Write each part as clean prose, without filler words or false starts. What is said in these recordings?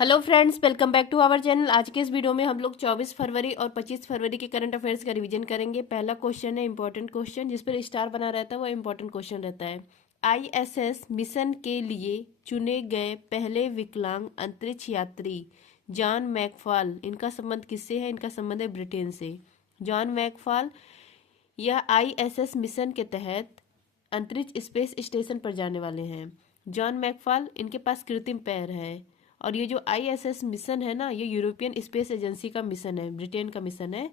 Hello friends, welcome back to our channel. आज के इस वीडियो में हम लोग 24 फरवरी और 25 फरवरी के करंट अफेयर्स का रिवीजन करेंगे। पहला क्वेश्चन है इंपॉर्टेंट क्वेश्चन, जिस पर स्टार बना रहता है वो इंपॉर्टेंट क्वेश्चन रहता है। आईएसएस मिशन के लिए चुने गए पहले विकलांग अंतरिक्ष यात्री जॉन मैकफॉल, इनका संबंध किससे है? इनका संबंध है ब्रिटेन से। जॉन मैकफॉल यह आईएसएस मिशन के तहत अंतरिक्ष स्पेस स्टेशन पर जाने वाले हैं। जॉन मैकफॉल, इनके पास कृत्रिम पैर है। और ये जो आईएसएस मिशन है ना, ये यूरोपियन स्पेस एजेंसी का मिशन है, ब्रिटेन का मिशन है।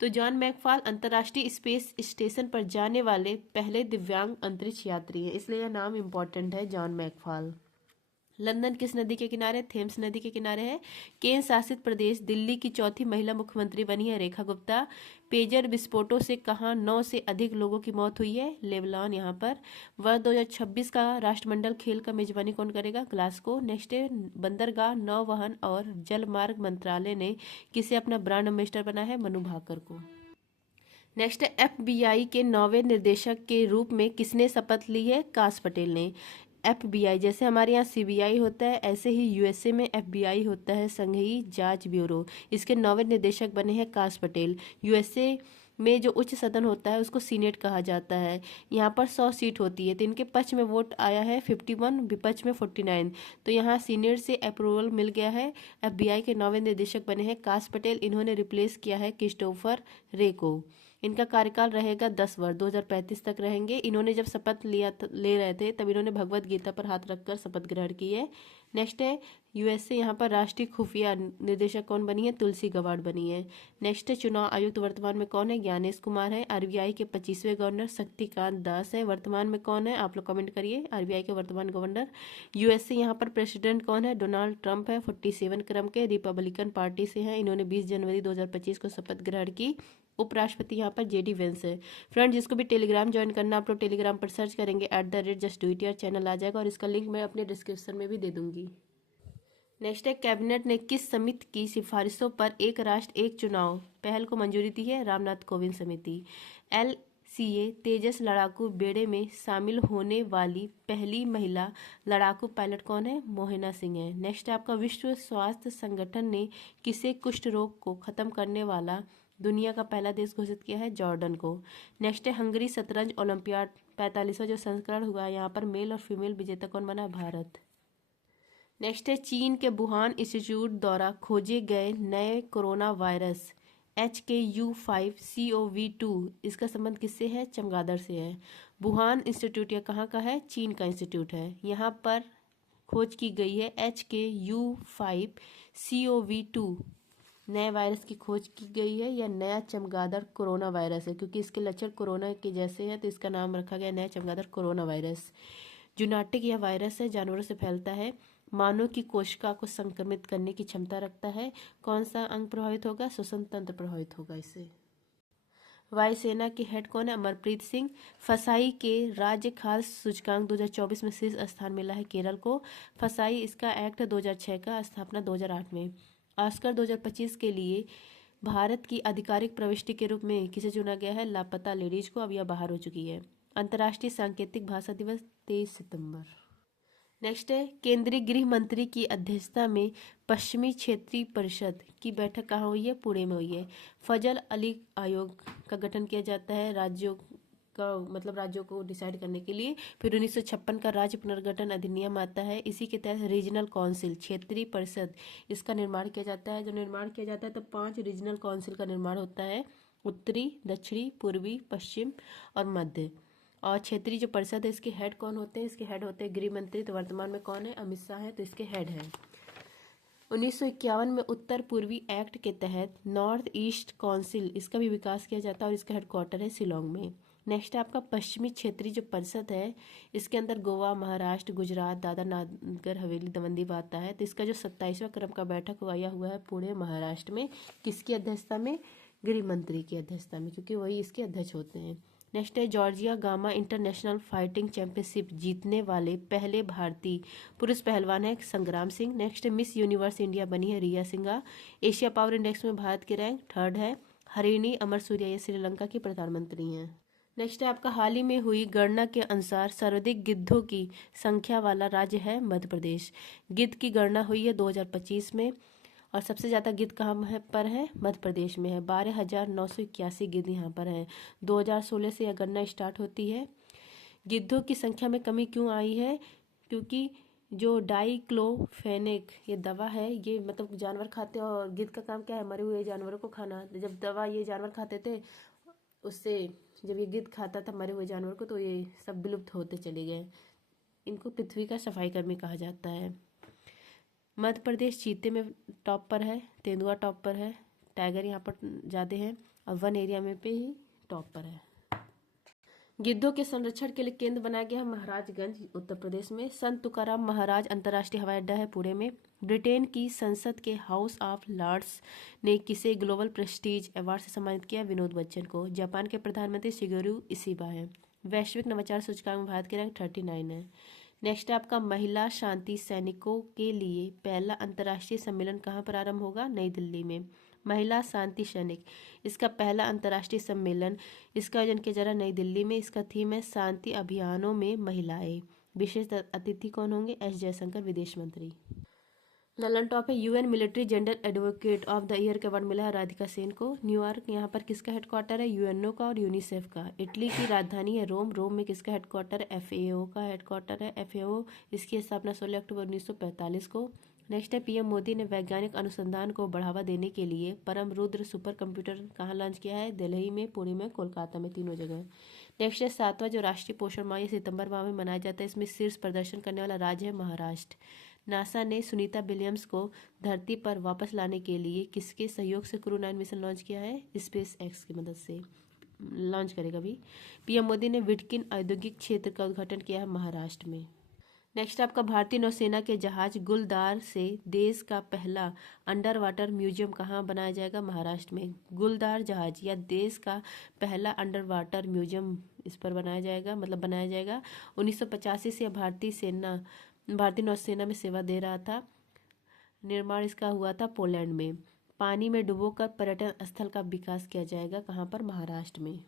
तो जॉन मैकफॉल अंतर्राष्ट्रीय स्पेस स्टेशन पर जाने वाले पहले दिव्यांग अंतरिक्ष यात्री हैं, इसलिए यह नाम इंपॉर्टेंट है, जॉन मैकफॉल। लंदन किस नदी के किनारे? थेम्स नदी के किनारे है। केंद्र शासित प्रदेश दिल्ली की चौथी महिला मुख्यमंत्री बनी है रेखा गुप्ता। पेजर विस्फोटों से कहाँ 9 से अधिक लोगों की मौत हुई है? लेबनान। यहाँ पर वर्ष 2026 का राष्ट्रमंडल खेल का मेजबानी कौन करेगा? ग्लासगो। नेक्स्ट है बंदरगाह, नौवहन और जलमार्ग मंत्रालय ने किसे अपना ब्रांड एम्बेसडर बनाया है? मनु भाकर को। नेक्स्ट है एफबीआई के नौवें निदेशक के रूप में किसने शपथ ली है? काश पटेल ने। एफबीआई, जैसे हमारे यहाँ सीबीआई होता है, ऐसे ही यूएसए में एफबीआई होता है, संघीय जांच ब्यूरो। इसके नौवें निदेशक बने हैं काश पटेल। यूएसए में जो उच्च सदन होता है उसको सीनेट कहा जाता है। यहाँ पर 100 सीट होती है, तो इनके पक्ष में वोट आया है 51, विपक्ष में 49। तो यहाँ सीनेट से अप्रूवल मिल गया है। एफबीआई के नौवें निदेशक बने हैं काश पटेल। इन्होंने रिप्लेस किया है क्रिस्टोफर रे को। इनका कार्यकाल रहेगा 10 वर्ष, 2035 तक रहेंगे। इन्होंने जब शपथ ले रहे थे तब इन्होंने भगवत गीता पर हाथ रखकर शपथ ग्रहण की है। नेक्स्ट है यूएसए, यहाँ पर राष्ट्रीय खुफिया निदेशक कौन बनी है? तुलसी गवाड बनी है। नेक्स्ट है चुनाव आयुक्त वर्तमान में कौन है? ज्ञानेश कुमार है। आरबीआई के 25वें गवर्नर शक्तिकांत दास है। वर्तमान में कौन है? आप लोग कमेंट करिए आरबीआई के वर्तमान गवर्नर। यूएसए, यहाँ पर प्रेसिडेंट कौन है? डोनाल्ड ट्रंप है। 47 क्रम के रिपब्लिकन पार्टी से हैं। इन्होंने 20 जनवरी 2025 को शपथ ग्रहण की। उपराष्ट्रपति यहाँ पर जेडी वेंस है। फ्रेंड, जिसको भी टेलीग्राम ज्वाइन करना, आप लोग टेलीग्राम पर सर्च करेंगे @justdoityar चैनल आ जाएगा, और इसका लिंक मैं अपने डिस्क्रिप्शन में भी दे दूंगी। नेक्स्ट है कैबिनेट ने किस समिति की सिफारिशों पर एक राष्ट्र एक चुनाव पहल को मंजूरी दी है? रामनाथ कोविंद समिति। LCA तेजस लड़ाकू बेड़े में शामिल होने वाली पहली महिला लड़ाकू पायलट कौन है? मोहिना सिंह है। नेक्स्ट है आपका विश्व स्वास्थ्य संगठन ने किसे कुष्ठ रोग को खत्म करने वाला दुनिया का पहला देश घोषित किया है? जॉर्डन को। नेक्स्ट है हंगरी शतरंज ओलंपियाड 45वां जो संस्करण हुआ, यहाँ पर मेल और फीमेल विजेता कौन बना? भारत। नेक्स्ट है चीन के वुहान इंस्टीट्यूट द्वारा खोजे गए नए कोरोना वायरस HKU5CoV2, इसका संबंध किससे है? चमगादड़ से है। वुहान इंस्टीट्यूट यह कहाँ का है? चीन का इंस्टीट्यूट है। यहाँ पर खोज की गई है HKU5CoV2, नए वायरस की खोज की गई है। यह नया चमगादड़ कोरोना वायरस है, क्योंकि इसके लक्षण कोरोना के जैसे हैं, तो इसका नाम रखा गया नया चमगादड़ कोरोना वायरस। जूनाटिक यह वायरस है, जानवरों से फैलता है, मानव की कोशिका को संक्रमित करने की क्षमता रखता है। कौन सा अंग प्रभावित होगा? श्वसन तंत्र प्रभावित होगा इससे। वायुसेना के हेड कौन है? अमरप्रीत सिंह। फसाई के राज्य खाद्य सूचकांक 2024 में शीर्ष स्थान मिला है केरल को। फसाई इसका एक्ट 2006 का, स्थापना 2008 में। ऑस्कर 2025 के लिए भारत की आधिकारिक प्रविष्टि के रूप में किसे चुना गया है? लापता लेडीज को। अब यह बाहर हो चुकी है। अंतर्राष्ट्रीय सांकेतिक भाषा दिवस 23 सितंबर। नेक्स्ट है केंद्रीय गृह मंत्री की अध्यक्षता में पश्चिमी क्षेत्रीय परिषद की बैठक कहाँ हुई है? पुणे में हुई है। फजल अली आयोग का गठन किया जाता है राज्यों का, मतलब राज्यों को डिसाइड करने के लिए। फिर 1956 का राज्य पुनर्गठन अधिनियम आता है, इसी के तहत रीजनल काउंसिल, क्षेत्रीय परिषद, इसका निर्माण किया जाता है। जब निर्माण किया जाता है तो 5 रीजनल काउंसिल का निर्माण होता है, उत्तरी, दक्षिणी, पूर्वी, पश्चिम और मध्य। और क्षेत्रीय जो परिषद है इसके हेड कौन होते हैं? इसके हेड होते हैं गृह मंत्री। तो वर्तमान में कौन है? अमित शाह है, तो इसके हेड है। 1951 में उत्तर पूर्वी एक्ट के तहत नॉर्थ ईस्ट काउंसिल, इसका भी विकास किया जाता है, और इसका हेडक्वार्टर है शिलोंग में। नेक्स्ट है आपका पश्चिमी क्षेत्रीय जो परिषद है, इसके अंदर गोवा, महाराष्ट्र, गुजरात, दादर नागर हवेली, दमन दीव आता है। तो इसका जो 27वां क्रम का बैठक हुआ है पुणे महाराष्ट्र में। किसकी अध्यक्षता में? गृह मंत्री की अध्यक्षता में, क्योंकि वही इसके अध्यक्ष होते हैं। नेक्स्ट है Georgia gamma international fighting championship जीतने वाले पहले भारतीय पुरुष पहलवान है संग्राम Singh. Next miss universe India बनी है रिया सिंघा। एशिया पावर इंडेक्स में भारत की रैंक 3rd है। हरिणी अमर सूर्या ये श्रीलंका की प्रधानमंत्री हैं। नेक्स्ट है आपका हाल ही में हुई गणना के अनुसार सर्वाधिक गिद्धों की संख्या वाला राज्य है मध्य प्रदेश। गिद्ध की गणना हुई है 2025 में और सबसे ज़्यादा गिद्ध कहाँ पर है? मध्य प्रदेश में है। 12,981 गिद्ध यहाँ पर हैं। 2016 से यह गणना स्टार्ट होती है। गिद्धों की संख्या में कमी क्यों आई है? क्योंकि जो डाइक्लोफेनेक ये दवा है, ये मतलब जानवर खाते हैं और गिद्ध का काम क्या है? मरे हुए जानवरों को खाना। जब दवा ये जानवर खाते थे उससे, जब ये गिद्ध खाता था मरे हुए जानवर को, तो ये सब विलुप्त होते चले गए। इनको पृथ्वी का सफाई कर्मी कहा जाता है। मध्य प्रदेश चीते में टॉप पर है, तेंदुआ टॉप पर है, टाइगर यहाँ पर ज़्यादा है और वन एरिया में पे ही टॉप पर है। गिद्धों के संरक्षण के लिए केंद्र बनाया गया है महाराजगंज उत्तर प्रदेश में। संत तुकाराम महाराज अंतर्राष्ट्रीय हवाई अड्डा है पुणे में। ब्रिटेन की संसद के हाउस ऑफ लॉर्ड्स ने किसे ग्लोबल प्रेस्टीज अवार्ड से सम्मानित किया? विनोद बच्चन को। जापान के प्रधानमंत्री शिगेरू इशिबा है। वैश्विक नवाचार सूचकांक में भारत के रैंक 39 है। नेक्स्ट है आपका महिला शांति सैनिकों के लिए पहला अंतर्राष्ट्रीय सम्मेलन कहाँ प्रारंभ होगा? नई दिल्ली में। महिला शांति सैनिक, इसका पहला अंतर्राष्ट्रीय सम्मेलन, इसका आयोजन किया जा रहा है नई दिल्ली में। इसका थीम है शांति अभियानों में महिलाएं। विशेष अतिथि कौन होंगे? एस जयशंकर, विदेश मंत्री। ललन टॉप है। UN military gender advocate of the year का अवार्ड मिला है राधिका सेन को। न्यूयॉर्क, यहाँ पर किसका हेडक्वार्टर है? यूएनओ का और यूनिसेफ का। इटली की राजधानी है रोम। रोम में किसका हेडक्वार्टर है? एफएओ का हेडक्वार्टर है। एफएओ, इसकी स्थापना 16 अक्टूबर 1945 को। नेक्स्ट है पीएम मोदी ने वैज्ञानिक अनुसंधान को बढ़ावा देने के लिए परम रुद्र सुपर कंप्यूटर कहाँ लॉन्च किया है? दिल्ली में, पुणे में, कोलकाता में, तीनों जगह। नेक्स्ट है 7वां जो राष्ट्रीय पोषण माह ये सितंबर माह में मनाया जाता है, इसमें शीर्ष प्रदर्शन करने वाला राज्य है महाराष्ट्र। नासा ने सुनीता विलियम्स को धरती पर वापस लाने के लिए किसके सहयोग से क्रू 9 मिशन लॉन्च किया है? स्पेस एक्स की मदद से लॉन्च करेगा भी। पीएम मोदी ने विटकिन औद्योगिक क्षेत्र का उद्घाटन किया है महाराष्ट्र में। नेक्स्ट आपका भारतीय नौसेना के जहाज गुलदार से देश का पहला अंडर वाटर म्यूजियम कहाँ बनाया जाएगा? महाराष्ट्र में। गुलदार जहाज या देश का पहला अंडर वाटर म्यूजियम इस पर बनाया जाएगा, मतलब बनाया जाएगा। 1985 से भारतीय नौसेना में सेवा दे रहा था। निर्माण इसका हुआ था पोलैंड में। पानी में डुबोकर पर्यटन स्थल का विकास किया जाएगा, कहाँ पर? महाराष्ट्र में।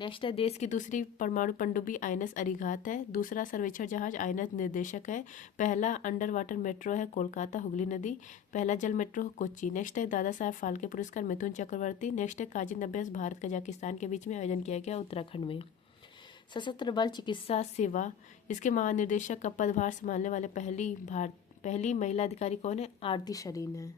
नेक्स्ट है देश की दूसरी परमाणु पनडुब्बी आईएनएस अरिघात है। दूसरा सर्वेक्षण जहाज आईएनएस निर्देशक है। पहला अंडर वाटर मेट्रो है कोलकाता हुगली नदी। पहला जल मेट्रो कोच्चि। नेक्स्ट है दादा साहब फाल्के पुरस्कार मिथुन चक्रवर्ती। नेक्स्ट है काजिन अभ्यास भारत कजाकिस्तान के बीच में आयोजन किया गया उत्तराखंड में। सशस्त्र बल चिकित्सा सेवा, इसके महानिदेशक का पदभार संभालने वाले पहली महिला अधिकारी कौन है? आरती शरीन है।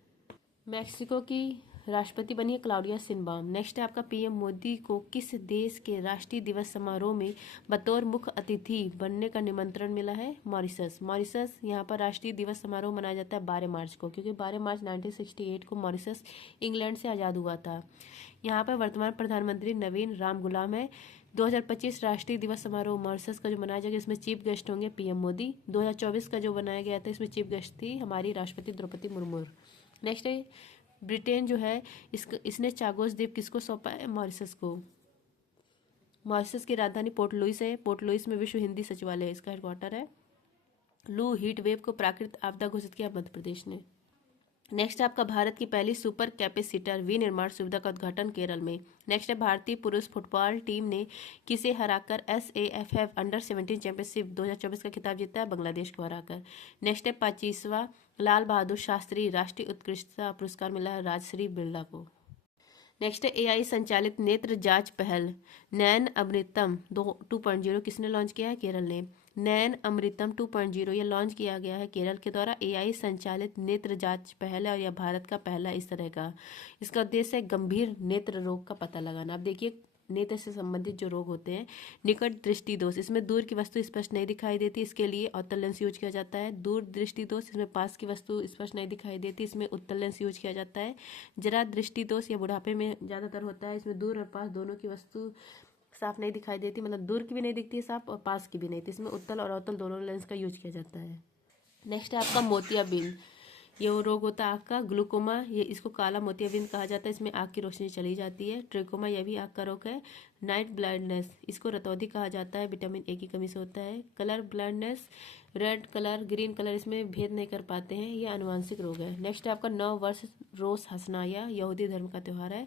मैक्सिको की राष्ट्रपति बनी है क्लाउडिया शिनबाम। नेक्स्ट है आपका पीएम मोदी को किस देश के राष्ट्रीय दिवस समारोह में बतौर मुख्य अतिथि बनने का निमंत्रण मिला है? मॉरिशस। मॉरिशस यहाँ पर राष्ट्रीय दिवस समारोह मनाया जाता है 12 मार्च को, क्योंकि 12 मार्च 1968 को मॉरिशस इंग्लैंड से आज़ाद हुआ था। यहाँ पर वर्तमान प्रधानमंत्री नवीन राम गुलाम है। 2025 राष्ट्रीय दिवस समारोह मॉरिशस का जो मनाया जाएगा, इसमें चीफ गेस्ट होंगे पीएम मोदी। 2024 का जो बनाया गया था, इसमें चीफ गेस्ट थी हमारी राष्ट्रपति द्रौपदी मुर्मू। नेक्स्ट है ब्रिटेन जो है इसने चागोस द्वीप किसको सौंपा है? मॉरिशस को। मॉरिशस की राजधानी पोर्ट लुइस है। पोर्ट लुइस में विश्व हिंदी सचिवालय इसका हेडक्वार्टर है। लू हीट वेव को प्राकृतिक आपदा घोषित किया मध्य प्रदेश ने। नेक्स्ट है आपका भारत की पहली सुपर कैपेसिटर विनिर्माण सुविधा का उद्घाटन केरल में। नेक्स्ट है भारतीय पुरुष फुटबॉल टीम ने किसे हराकर SAFF अंडर 17 चैंपियनशिप 2024 का खिताब जीता है? बांग्लादेश को हराकर। नेक्स्ट है 25वां लाल बहादुर शास्त्री राष्ट्रीय उत्कृष्टता पुरस्कार मिला है राजश्री बिरला को। नेक्स्ट है AI संचालित नेत्र जांच पहल नैन अमृतम 2.0 किसने लॉन्च किया है? केरल ने। नैन अमृतम 2.0 यह लॉन्च किया गया है केरल के द्वारा। AI संचालित नेत्र जांच पहल है और यह भारत का पहला इस तरह का। इसका उद्देश्य है गंभीर नेत्र रोग का पता लगाना। अब देखिए नेत्र से संबंधित जो रोग होते हैं, निकट दृष्टि दोष, इसमें दूर की वस्तु स्पष्ट नहीं दिखाई देती, इसके लिए अवतल लेंस यूज किया जाता है। दूर दृष्टि दोष, इसमें पास की वस्तु स्पष्ट नहीं दिखाई देती, इसमें उत्तल लेंस यूज किया जाता है। जरा दृष्टि दोष या बुढ़ापे में ज़्यादातर होता है, इसमें दूर और पास दोनों की वस्तु साफ नहीं दिखाई देती, मतलब दूर की भी नहीं दिखती है साफ और पास की भी नहीं, तो इसमें उत्तल और अवतल दोनों लेंस का यूज किया जाता है। नेक्स्ट है आपका मोतियाबिंद, ये वो रोग होता है आँख का। ग्लूकोमा, ये इसको काला मोतियाबिंद कहा जाता है, इसमें आँख की रोशनी चली जाती है। ट्रेकोमा, यह भी आँख का रोग है। नाइट ब्लाइंडनेस, इसको रतौंधी कहा जाता है, विटामिन ए की कमी से होता है। Colour blindness, red colour green colour इसमें भेद नहीं कर पाते हैं, ये आनुवांशिक रोग है। नेक्स्ट है आपका नव वर्ष रोश हसनाया, यहूदी धर्म का त्यौहार है।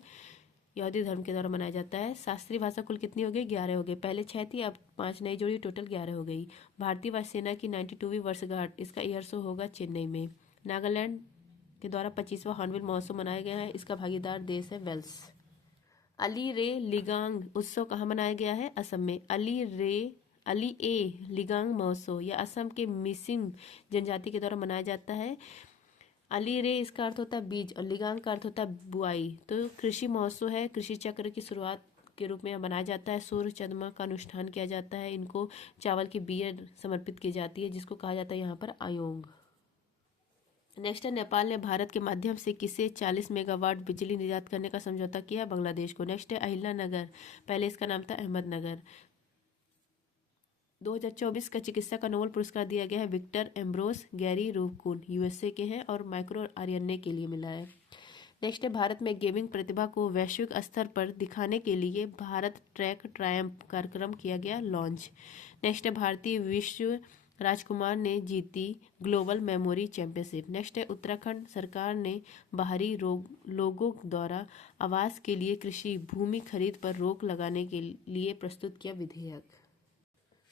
यहूदी धर्म के द्वारा मनाया जाता है। शास्त्रीय भाषा कुल कितनी हो गई? 11 हो गई। पहले 6 थी, अब 5 नई जोड़ी, टोटल 11 हो गई। भारतीय वायुसेना की 92वीं वर्षगांठ, इसका ईयर शो होगा चेन्नई में। नागालैंड के द्वारा 25वां हॉर्नबिल महोत्सव मनाया गया है, इसका भागीदार देश है वेल्स। अली रे लिगांग उत्सव कहाँ मनाया गया है? असम में। अली ए लिगांग महोत्सव यह असम के मिसिम जनजाति के द्वारा मनाया जाता है। अली रे इसका अर्थ होता है बीज और लिगांग का अर्थ होता है बुआई। तो कृषि महोत्सव है, कृषि चक्र की शुरुआत के रूप में यह मनाया जाता है। सूर्य चंद्रमा का अनुष्ठान किया जाता है, इनको चावल की बियर समर्पित की जाती है, जिसको कहा जाता है यहाँ पर आयोंग। नेक्स्ट है, नेपाल ने भारत के माध्यम से किसे 40 मेगावाट बिजली निर्यात करने का समझौता किया? बांग्लादेश को। नेक्स्ट है, अहिल्या नगर, पहले इसका नाम था अहमदनगर। 2024 का चिकित्सा का नोबेल पुरस्कार दिया गया है विक्टर एम्ब्रोस गैरी रूबकुन, यूएसए के हैं और माइक्रो आरएनए के लिए मिला है। नेक्स्ट है, भारत में गेमिंग प्रतिभा को वैश्विक स्तर पर दिखाने के लिए भारत ट्रैक ट्रायम्फ कार्यक्रम किया गया लॉन्च। नेक्स्ट है, भारतीय विश्व राजकुमार ने जीती ग्लोबल मेमोरी चैंपियनशिप। नेक्स्ट है, उत्तराखंड सरकार ने बाहरी लोगों द्वारा आवास के लिए कृषि भूमि खरीद पर रोक लगाने के लिए प्रस्तुत किया विधेयक।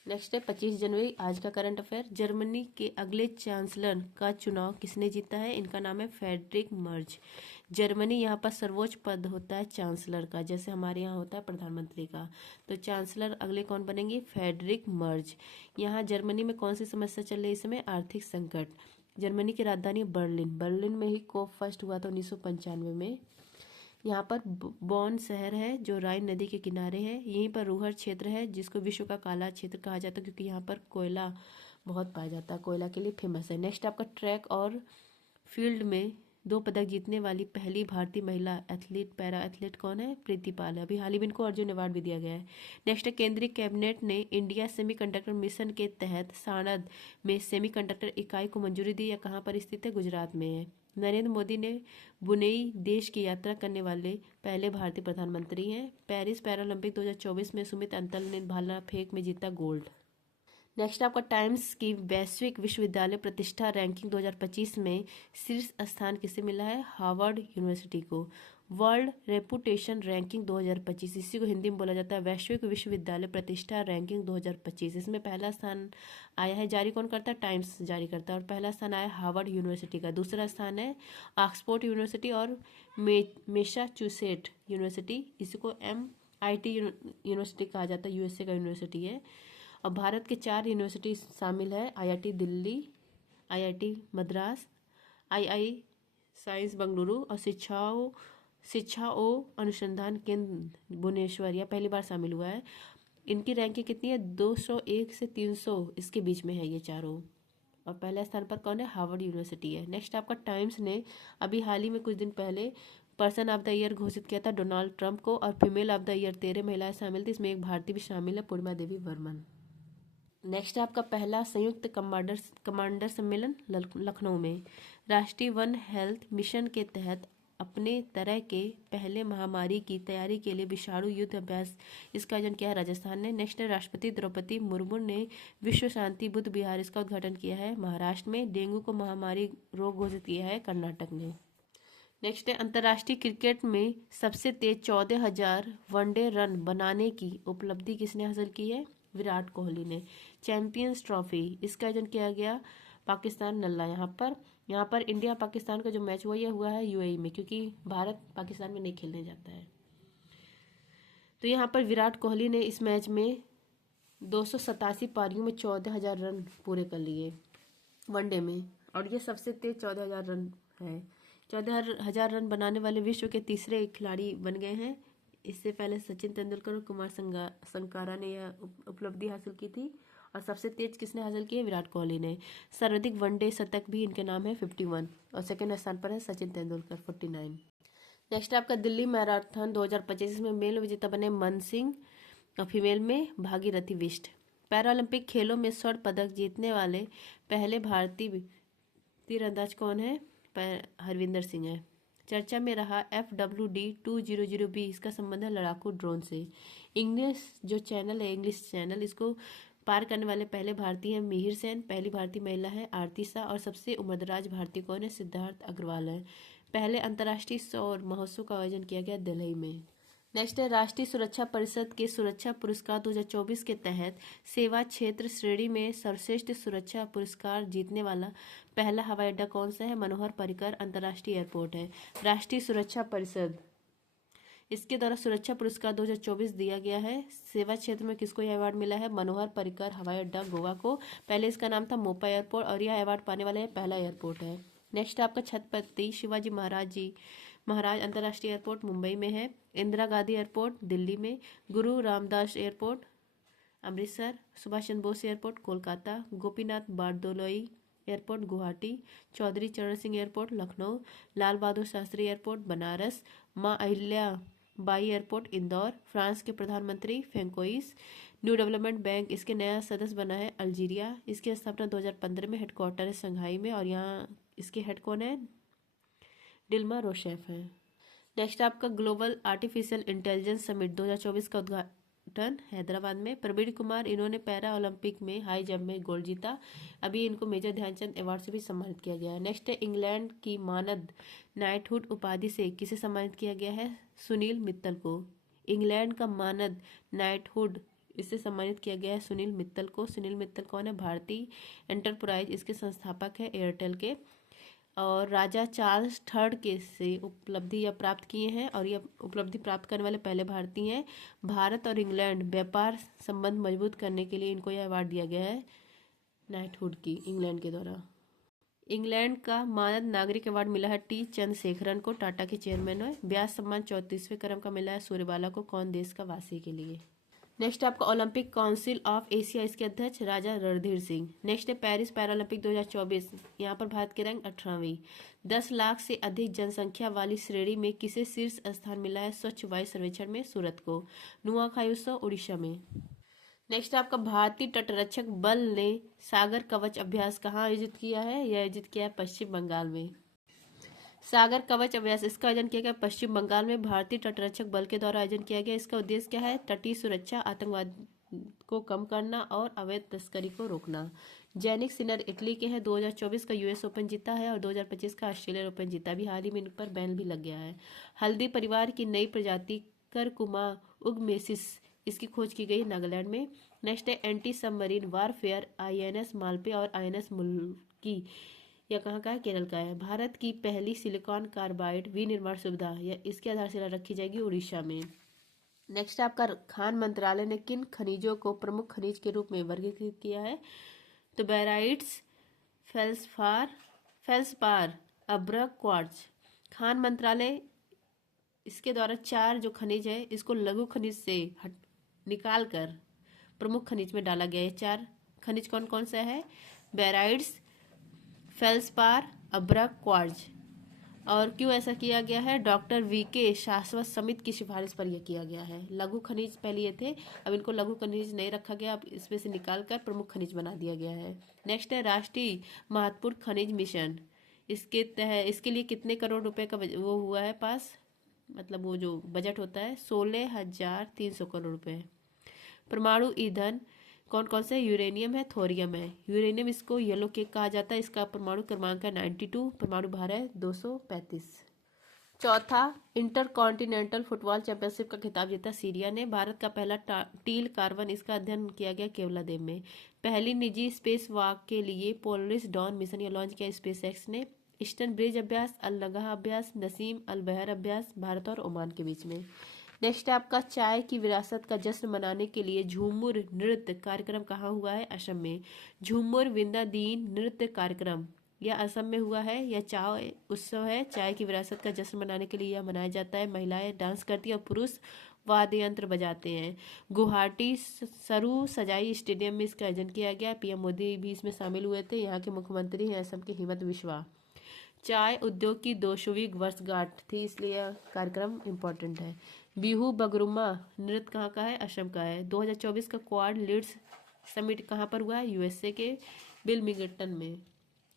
नेक्स्ट है, 25 जनवरी आज का करंट अफेयर। जर्मनी के अगले चांसलर का चुनाव किसने जीता है? इनका नाम है फ्रेडरिक मर्ज। जर्मनी यहाँ पर सर्वोच्च पद होता है चांसलर का, जैसे हमारे यहाँ होता है प्रधानमंत्री का। तो चांसलर अगले कौन बनेंगे? Friedrich Merz. यहाँ जर्मनी में कौन सी समस्या चल रही है इस समय? आर्थिक संकट। जर्मनी की राजधानी बर्लिन, बर्लिन में ही कोप फर्स्ट हुआ था 1995 में। यहाँ पर बॉन शहर है जो राइन नदी के किनारे है। यहीं पर रूहर क्षेत्र है जिसको विश्व का काला क्षेत्र कहा जाता है, क्योंकि यहाँ पर कोयला बहुत पाया जाता है, कोयला के लिए फेमस है। नेक्स्ट आपका ट्रैक और फील्ड में 2 पदक जीतने वाली पहली भारतीय महिला एथलीट पैरा एथलीट कौन है? प्रीति पाल है। अभी हाल ही में इनको अर्जुन अवार्ड भी दिया गया है। नेक्स्ट, केंद्रीय कैबिनेट ने इंडिया सेमीकंडक्टर मिशन के तहत साणंद में सेमीकंडक्टर इकाई को मंजूरी दी। या कहाँ पर स्थित है? गुजरात में है। नरेंद्र मोदी ने ब्रुनेई देश की यात्रा करने वाले पहले भारतीय प्रधानमंत्री हैं। पेरिस पैरालंपिक 2024 में सुमित अंतल ने भाला फेंक में जीता गोल्ड। नेक्स्ट आपका टाइम्स की वैश्विक विश्वविद्यालय प्रतिष्ठा रैंकिंग 2025 में शीर्ष स्थान किसे मिला है? हार्वर्ड यूनिवर्सिटी को। वर्ल्ड रेपुटेशन रैंकिंग 2025, इसी को हिंदी में बोला जाता है वैश्विक विश्वविद्यालय प्रतिष्ठा रैंकिंग 2025। इसमें पहला स्थान आया है, जारी कौन करता है? टाइम्स जारी करता है। और पहला स्थान आया हार्वर्ड यूनिवर्सिटी का। दूसरा स्थान है ऑक्सफोर्ड यूनिवर्सिटी और मैसाचुसेट यूनिवर्सिटी, इसको MIT यूनिवर्सिटी कहा जाता है, यूएसए का यूनिवर्सिटी है। और भारत के 4 यूनिवर्सिटी शामिल है, IIT Delhi, IIT Madras, II science Bengaluru और शिक्षा अनुसंधान केंद्र भुवनेश्वर, यह पहली बार शामिल हुआ है। इनकी रैंकिंग कितनी है? 201 से 300 इसके बीच में है ये चारों। और पहले स्थान पर कौन है? हार्वर्ड यूनिवर्सिटी है। नेक्स्ट आपका टाइम्स ने अभी हाल ही में कुछ दिन पहले पर्सन ऑफ द ईयर घोषित किया था डोनाल्ड ट्रंप को, और फीमेल ऑफ द ईयर 13 महिलाएं शामिल थी, इसमें एक भारतीय भी शामिल है, पूर्णिमा देवी वर्मन। नेक्स्ट आपका पहला संयुक्त कमांडर सम्मेलन लखनऊ में। राष्ट्रीय वन हेल्थ मिशन के तहत अपने तरह के पहले महामारी की तैयारी के लिए विषाणु युद्ध अभ्यास, इसका आयोजन किया है राजस्थान ने। नेक्स्ट राष्ट्रपति द्रौपदी मुर्मू ने विश्व शांति बुद्ध विहार, इसका उद्घाटन किया है महाराष्ट्र में। डेंगू को महामारी रोग घोषित किया है कर्नाटक ने। नेक्स्ट है, अंतर्राष्ट्रीय क्रिकेट में सबसे तेज 14,000 वनडे रन बनाने की उपलब्धि किसने हासिल की है? विराट कोहली ने। चैंपियंस ट्रॉफी, इसका आयोजन किया गया पाकिस्तान नल्ला। यहाँ पर इंडिया पाकिस्तान का जो मैच हुआ, यह हुआ है UAE में, क्योंकि भारत पाकिस्तान में नहीं खेलने जाता है। तो यहाँ पर विराट कोहली ने इस मैच में 287 पारियों में 14,000 रन पूरे कर लिए वनडे में, और ये सबसे तेज 14,000 रन है। 14,000 रन बनाने वाले विश्व के तीसरे खिलाड़ी बन गए हैं। इससे पहले सचिन तेंदुलकर और कुमार संगाकारा ने यह उपलब्धि हासिल की थी, और सबसे तेज किसने हासिल की है? विराट कोहली ने। सर्वाधिक वनडे शतक भी इनके नाम है 51, और सेकेंड स्थान पर है सचिन तेंदुलकर 49। नेक्स्ट आपका दिल्ली मैराथन 2025 में मेल विजेता बने मन सिंह, और फीमेल में भागीरथी बिष्ट। पैरालंपिक खेलों में स्वर्ण पदक जीतने वाले पहले भारतीय तीरंदाज कौन है? हरविंदर सिंह है। चर्चा में रहा FWD-200B, इसका संबंध है लड़ाकू ड्रोन से। इंग्लिश जो चैनल है, इंग्लिश चैनल, इसको पार करने वाले पहले भारतीय हैं मिहिर सेन, पहली भारतीय महिला है आरती शाह, और सबसे उम्रदराज भारतीय कौन है? सिद्धार्थ अग्रवाल है। पहले अंतर्राष्ट्रीय सौर महोत्सव का आयोजन किया गया दिल्ली में। नेक्स्ट है राष्ट्रीय सुरक्षा परिषद के सुरक्षा पुरस्कार 2024 के तहत सेवा क्षेत्र श्रेणी में सर्वश्रेष्ठ सुरक्षा पुरस्कार जीतने वाला पहला हवाई अड्डा कौन सा है? मनोहर पर्रिकर अंतर्राष्ट्रीय एयरपोर्ट है। राष्ट्रीय सुरक्षा परिषद इसके द्वारा सुरक्षा पुरस्कार 2024 दिया गया है। सेवा क्षेत्र में किसको यह अवार्ड मिला है? मनोहर पर्रिकर हवाई अड्डा गोवा को। पहले इसका नाम था मोपा एयरपोर्ट और यह अवार्ड पाने वाला पहला एयरपोर्ट है। नेक्स्ट आपका छत्रपति शिवाजी महाराज अंतर्राष्ट्रीय एयरपोर्ट मुंबई में है। इंदिरा गांधी एयरपोर्ट दिल्ली में। गुरु Ramdas airport Amritsar. Subhash Chandra Bose airport Kolkata. Gopinath Bordoloi airport Guwahati. Chaudhary चरण सिंह एयरपोर्ट लखनऊ। लाल बहादुर शास्त्री एयरपोर्ट बनारस। माँ अहिल्या बाई एयरपोर्ट इंदौर। फ्रांस के प्रधानमंत्री फ्रेंकोइस। न्यू डेवलपमेंट बैंक इसके नया सदस्य बना है अल्जीरिया। इसकी स्थापना 2015 में। हेडक्वार्टर है संघाई में और यहाँ इसके हेड कौन है? डिल्मा रोशेफ है। नेक्स्ट आपका ग्लोबल आर्टिफिशियल इंटेलिजेंस समिट 2024 का उद्घाटन हैदराबाद में। प्रवीण कुमार इन्होंने पैरा ओलंपिक में हाई जंप में गोल्ड जीता। अभी इनको मेजर ध्यानचंद अवार्ड से भी सम्मानित किया गया है। नेक्स्ट है इंग्लैंड की मानद नाइटहुड उपाधि से किसे सम्मानित किया गया है? सुनील मित्तल को। इंग्लैंड का मानद नाइटहुड इससे सम्मानित किया गया है सुनील मित्तल को। सुनील मित्तल कौन है? भारतीय एंटरप्राइज इसके संस्थापक है एयरटेल के। और राजा चार्ल्स थर्ड के से उपलब्धि यह प्राप्त किए हैं और यह उपलब्धि प्राप्त करने वाले पहले भारतीय हैं। भारत और इंग्लैंड व्यापार संबंध मजबूत करने के लिए इनको यह अवार्ड दिया गया है नाइटहुड की इंग्लैंड के द्वारा। इंग्लैंड का मानद नागरिक अवार्ड मिला है टी चंद्रशेखरन को, टाटा के चेयरमैन है। व्यास सम्मान 34वें क्रम का मिला है सूर्यबाला को। कौन देश का वासी के लिए? नेक्स्ट आपका ओलंपिक काउंसिल ऑफ एशिया इसके अध्यक्ष राजा रणधीर सिंह। नेक्स्ट है पेरिस पैरालंपिक 2024। यहाँ पर भारत की रैंक 18वीं। 10 लाख से अधिक जनसंख्या वाली श्रेणी में किसे शीर्ष स्थान मिला है? स्वच्छ वायु सर्वेक्षण में सूरत को। नुआखाई उत्सव उड़ीसा में। नेक्स्ट आपका भारतीय तटरक्षक बल ने सागर कवच अभ्यास कहाँ आयोजित किया है? यह आयोजित किया है पश्चिम बंगाल में। सागर कवच अभ्यास इसका आयोजन किया गया पश्चिम बंगाल में। भारतीय तटरक्षक बल के द्वारा आयोजन किया गया। इसका उद्देश्य क्या है? तटीय सुरक्षा, आतंकवाद को कम करना और अवैध तस्करी को रोकना। जैनिक सिनर इटली के हैं। 2024 का यूएस ओपन जीता है और 2025 का ऑस्ट्रेलियन ओपन जीता। अभी हाल ही में इन पर बैन भी लग गया है। हल्दी परिवार की नई प्रजाति करकुमा उगमेसिस इसकी खोज की गई नागालैंड में। नेक्स्ट है anti submarine warfare INS Malpe और आईएनएस मुल्की यह कहाँ का है? केरल का है। भारत की पहली सिलिकॉन कार्बाइड विनिर्माण सुविधा यह इसकी आधारशिला रखी जाएगी उड़ीसा में। नेक्स्ट आपका खान मंत्रालय ने किन खनिजों को प्रमुख खनिज के रूप में वर्गीकृत किया है? तो बैराइट्स, फेल्सपार, अब्रक, क्वार्ट्ज। खान मंत्रालय इसके द्वारा 4 जो खनिज है इसको लघु खनिज से निकाल कर प्रमुख खनिज में डाला गया है। 4 खनिज कौन कौन सा है? बैराइट्स, फेल्सपार, अब्रक, क्वार्ट्ज। और क्यों ऐसा किया गया है? डॉक्टर वीके शाश्वत समिति की सिफारिश पर यह किया गया है। लघु खनिज पहले ये थे, अब इनको लघु खनिज नहीं रखा गया, अब इसमें से निकाल कर प्रमुख खनिज बना दिया गया है। नेक्स्ट है राष्ट्रीय महत्वपूर्ण खनिज मिशन। इसके तहत इसके लिए कितने करोड़ रुपए का वो हुआ है पास, मतलब वो जो बजट होता है 16,300 करोड़ रुपए। परमाणु ईंधन कौन कौन से? यूरेनियम है, थोरियम है। यूरेनियम इसको येलो केक कहा जाता है। इसका परमाणु क्रमांक है 92, परमाणु भार है 235। चौथा इंटरकॉन्टिनेंटल फुटबॉल चैंपियनशिप का खिताब जीता सीरिया ने। भारत का पहला टील कार्बन इसका अध्ययन किया गया केवलादेव में। पहली निजी स्पेस वॉक के लिए पोलरिस डॉन मिशन या लॉन्च किया स्पेस एक्स ने। ईस्टर्न ब्रिज अभ्यास, अल नगाह अभ्यास, नसीम अल बहर अभ्यास भारत और ओमान के बीच में। नेक्स्ट आपका चाय की विरासत का जश्न मनाने के लिए झूमुर नृत्य कार्यक्रम कहाँ हुआ है? असम में। झूमुर विंदा दीन नृत्य कार्यक्रम यह असम में हुआ है। यह चाय उत्सव है। चाय की विरासत का जश्न मनाने के लिए यह मनाया जाता है। महिलाएं डांस करती हैं और पुरुष वाद्य यंत्र बजाते हैं। गुवाहाटी सरू सजाई स्टेडियम में इसका आयोजन किया गया। पीएम मोदी भी इसमें शामिल हुए थे। यहाँ के मुख्यमंत्री हैं असम के हिमंत बिस्वा। चाय उद्योग की 200वीं वर्षगांठ थी, इसलिए यह कार्यक्रम इम्पोर्टेंट है। बिहू बगरुमा नृत्य कहाँ का है? असम का है। 2024 का क्वाड लीड्स समिट कहाँ पर हुआ है? यूएसए के विल्मिंगटन में।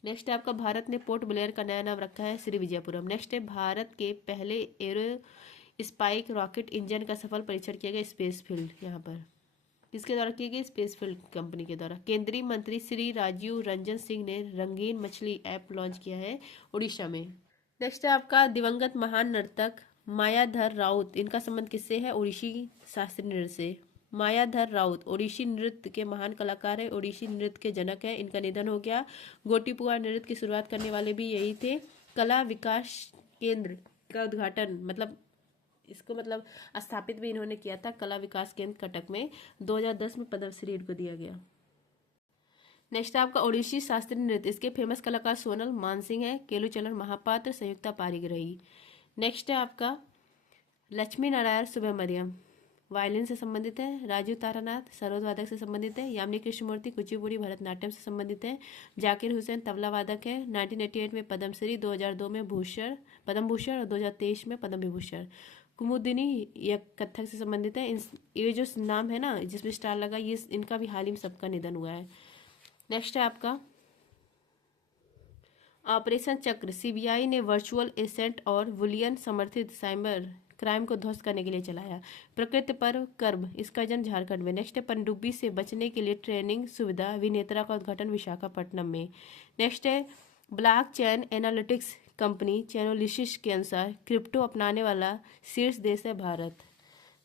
नेक्स्ट है आपका भारत ने पोर्ट ब्लेयर का नया नाम रखा है श्री विजयपुरम। नेक्स्ट है भारत के पहले एरो स्पाइक रॉकेट इंजन का सफल परीक्षण किया गया स्पेस फील्ड। यहाँ पर किसके द्वारा की गई? स्पेस फील्ड कंपनी के द्वारा। केंद्रीय मंत्री श्री राजीव रंजन सिंह ने रंगीन मछली ऐप लॉन्च किया है उड़ीसा में। नेक्स्ट है आपका दिवंगत महान नर्तक मायाधर राउत, इनका संबंध किससे है? ओडिसी शास्त्रीय नृत्य से। मायाधर राउत ओडिसी नृत्य के महान कलाकार है, ओडिसी नृत्य के जनक है, इनका निधन हो गया। गोटीपुआ नृत्य की शुरुआत करने वाले भी यही थे। कला विकास केंद्र का उद्घाटन इसको स्थापित भी इन्होंने किया था, कला विकास केंद्र कटक में। 2010 में पद्मश्री इनको दिया गया। नेक्स्ट है आपका ओडिसी शास्त्रीय नृत्य, इसके फेमस कलाकार सोनल मानसिंह है, केलुचरण महापात्र, संयुक्ता पारिग्रही। नेक्स्ट है आपका लक्ष्मी नारायण सुब्रमण्यम, वायलिन से संबंधित है। राजीव तारानाथ सरोद वादक से संबंधित है। यामिनी कृष्णमूर्ति कुचिपुड़ी भरतनाट्यम से संबंधित है। जाकिर हुसैन तबला वादक है। 1988 में पद्मश्री, 2002 में पद्म भूषण और 2023 में पद्म विभूषण। कुमुदिनी यह कथक से संबंधित है। ये जो नाम है ना जिसमें स्टार लगा, ये इनका भी हाल ही में सबका निधन हुआ है। नेक्स्ट है आपका ऑपरेशन चक्र, सीबीआई ने वर्चुअल एसेट और बुलियन समर्थित साइबर क्राइम को ध्वस्त करने के लिए चलाया। प्रकृति पर कर्ब, इसका जन्म झारखंड में। नेक्स्ट है पनडुब्बी से बचने के लिए ट्रेनिंग सुविधा, विनेत्रा का उद्घाटन विशाखापट्टनम में। नेक्स्ट है ब्लॉक चेन एनालिटिक्स कंपनी चैनोलिसिस के अनुसार क्रिप्टो अपनाने वाला शीर्ष देश है भारत।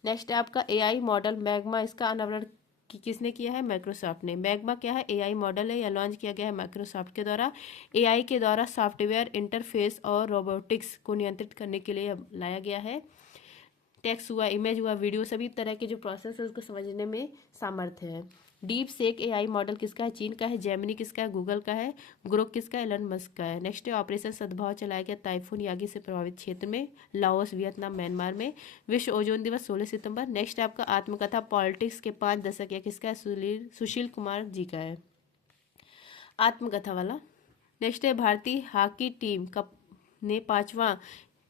नेक्स्ट है आपका एआई मॉडल मैग्मा, इसका अनावरण किसने किया है? माइक्रोसॉफ्ट ने। मैग्मा क्या है? एआई मॉडल है, यह लॉन्च किया गया है माइक्रोसॉफ्ट के द्वारा। एआई के द्वारा सॉफ्टवेयर इंटरफेस और रोबोटिक्स को नियंत्रित करने के लिए लाया गया है। टेक्स्ट हुआ, इमेज हुआ, वीडियो, सभी तरह के जो प्रोसेस है उसको समझने में सामर्थ्य है। डीप सेक एआई मॉडल किसका है? चीन का है। जेमिनी किसका है? गूगल का है। ग्रोक किसका है? एलन मस्क का है। नेक्स्ट है ऑपरेशन सद्भाव, चलाया गया टाइफून यागी से प्रभावित क्षेत्र में, लाओस, वियतनाम, म्यांमार में। विश्व ओजोन दिवस 16 सितंबर। नेक्स्ट है आपका आत्मकथा पॉलिटिक्स के 5 दशक, या किसका है? सुशील कुमार जी का है आत्मकथा वाला। नेक्स्ट है भारतीय हॉकी टीम ने 5वां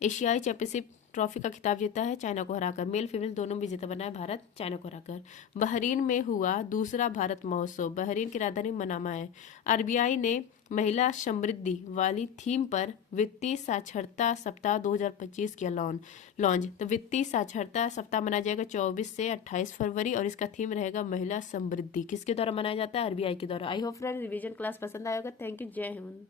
एशियाई चैंपियनशिप ट्रॉफी का खिताब जीता है, चाइना को हराकर। मेल फीमेल दोनों विजेता बना है भारत, चाइना को हराकर। बहरीन में हुआ दूसरा भारत महोत्सव, बहरीन की राजधानी मनामा है। आरबीआई ने महिला समृद्धि वाली थीम पर वित्तीय साक्षरता सप्ताह 2025 किया लॉन्च। तो वित्तीय साक्षरता सप्ताह मनाया जाएगा 24 से 28 फरवरी, और इसका थीम रहेगा महिला समृद्धि। किसके द्वारा मनाया जाता है? आरबीआई के द्वारा। I hope friends revision class पसंद आएगा। थैंक यू, जय हिंद।